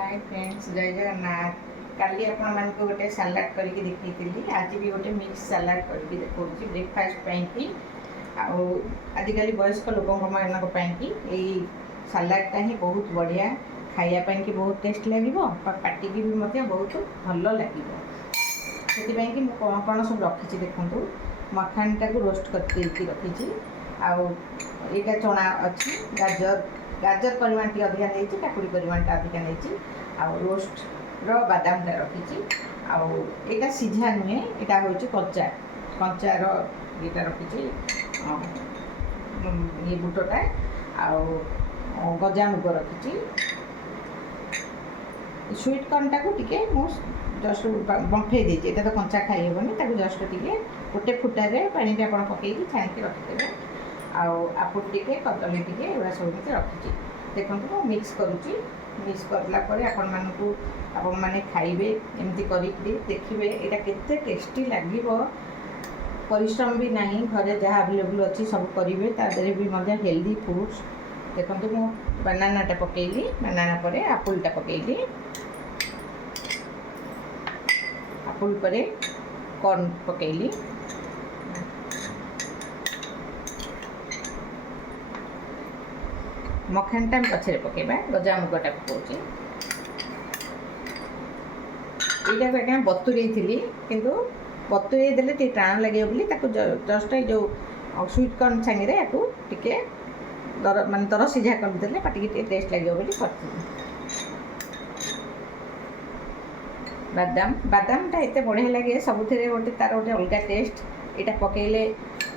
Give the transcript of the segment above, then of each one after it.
Hi friends, जय जगन्नाथ। काली आपण मान को गोटे सलाड करके देखी आज भी गोटे मिक्स सलाड करके देखा ब्रेकफास्ट की आजिकल वयस्क लोक की सलाडटा ही बहुत बढ़िया खायापाई कि बहुत टेस्ट लगे पार्टी की भी बहुत भल लगे से कौन कौन सब रखी देखूँ मखानटा को रोस्ट करके रखी आईटा चना अच्छी गाजर गाजर परिमाण टी अधिका नहीं काकुड़ी परिमाण अधिका नहीं रोस्ट बादामटा रखी आईटा सीझा नुहे यहाँ हूँ कंचा कंचार ये रखी ये बुटटा गजामुग रखी स्वीट कॉर्नटा को टिके जस्ट बंफे देती तो कंचा खाई हेनी जस्ट टिके गोटे फुटारे पानी पकई छाणी रखिदे आपुल टिके कदली टिके एगुड़ा सब रखी देखो मिक्स करुच्ची मिक्स करापर आपण मैंने खाइबे एमती करी देखिए यहाँ केते टेस्टी लगे परिश्रम भी नहीं घरे जहाँ अवेलेबल अच्छी सब करेंगे तादे भी हेल्दी फ्रूट्स देखो मु बनानाटा पकईली बनाना पर आपुलटा पकईली आपुल पर कॉर्न पकईली मखानटा पछे पकेबा गजामुगटा पकाउची यहाँ क्या बतुरे किंतु बतुरे देले टे टाण लगे बोली जस्ट जो स्वीट कॉर्न सांगे या टिके दर मान दर सीझा करदे पाटी की टेस्ट लगे बोली बादाम बादामटा एत बढ़िया लगे सबुथ गोटे तार गोटे अलग टेस्ट यहाँ पकईले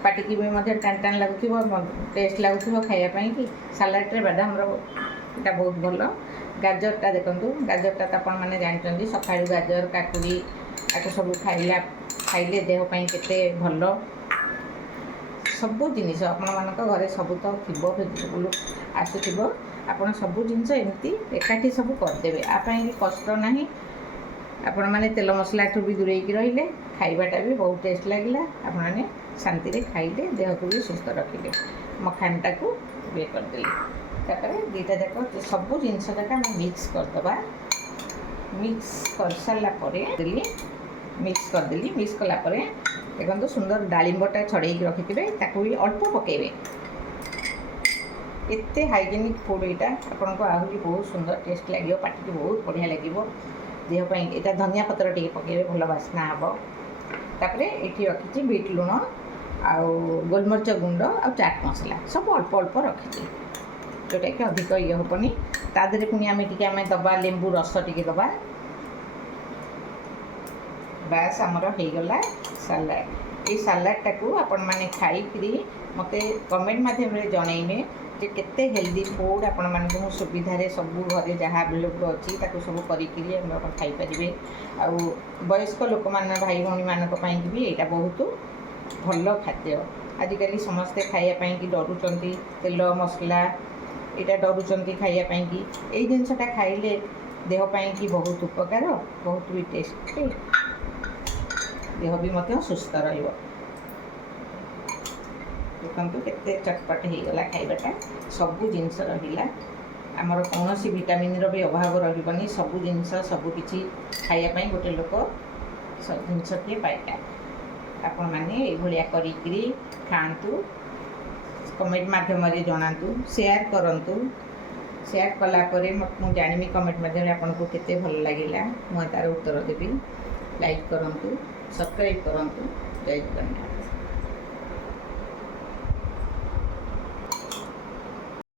पाटी की भी टाण टाण लगुव टेस्ट लगुव खायापाई कि सलाड्रे बादाम यहाँ बहुत भल गाजरटा देखो गाजरटा तो आप जानते सका गाजर काकुड़ी आपको सब खाइले देहपाई केते भल सबू जिनिस आपण घरे सब तो थी भेजिटेबल आसुव आप सबू जिनस एमती एकाठी सब करदे आपाई कष्ट ना आपण मैंने तेल मसला ठू भी दूरे रही खाइबाटा भी बहुत टेस्ट लगे आपने शांति खाइले देह को भी सुस्थ रखिले मखानटा को ये करदे दीटा जाक सबू जिनस जाक मिक्स करदे मिक्स कर सारापर मिक्स करदेली मिक्स कलापर देखो सुंदर डालिंबटा छड़े रखिथे भी अल्प पकेबे एते हाइजेनिक फूड यहाँ आपन को आहरी बहुत सुंदर टेस्ट लगे पाटी को बहुत बढ़िया लगे देहपाई यहाँ धनिया पत्र टे पकेबे भल बास्ना हम तापरे ये रखी बीट लुण आ गोलमरीच गुंड आ चाट मसला सब अल्प अल्प रखी जोटा कि अधिक ये हेनी तादे पुणी आम टी आम दबा लेंबू रस टे दबा बास आमर हो गला सलाड ये सलाडटा को आपण मैंने खाई मत कमेंट मध्यम जनइबे जे केते हेल्दी फूड आपण मानक सुविधा सब घरे जहाँ अवेलेबल अच्छी सब खाईपारे वयस्क लोक मैंने भाई भाई मानक भी यहाँ बहुत भल खाद्य आजिकल समस्ते खायापाई कि डरुंच तेल मसला यहाँ डरुंच खायापाई कि यही जिनसटा खाइले देहपाई कि बहुत उपकार बहुत भी टेस्टी देह भी मत सुस्थ रही देखो केते चटपट हो गला खाइबाटा सबू जिनस रहा आमर कौन सी विटामिन भी अभाव रही सबू जिनस सबकि खायापाई गोटे लोक जिनसटे पाइला आपण मैंने ये करी खातु कमेंट मध्यम जनातु शेयर करूँ शेयर कलापर मुझे जानी कमेंट मध्यम आपन को केते भल लगे मुझे तार उत्तर देवी लाइक करूँ सब्सक्राइब करूँ जय जगन्नाथ।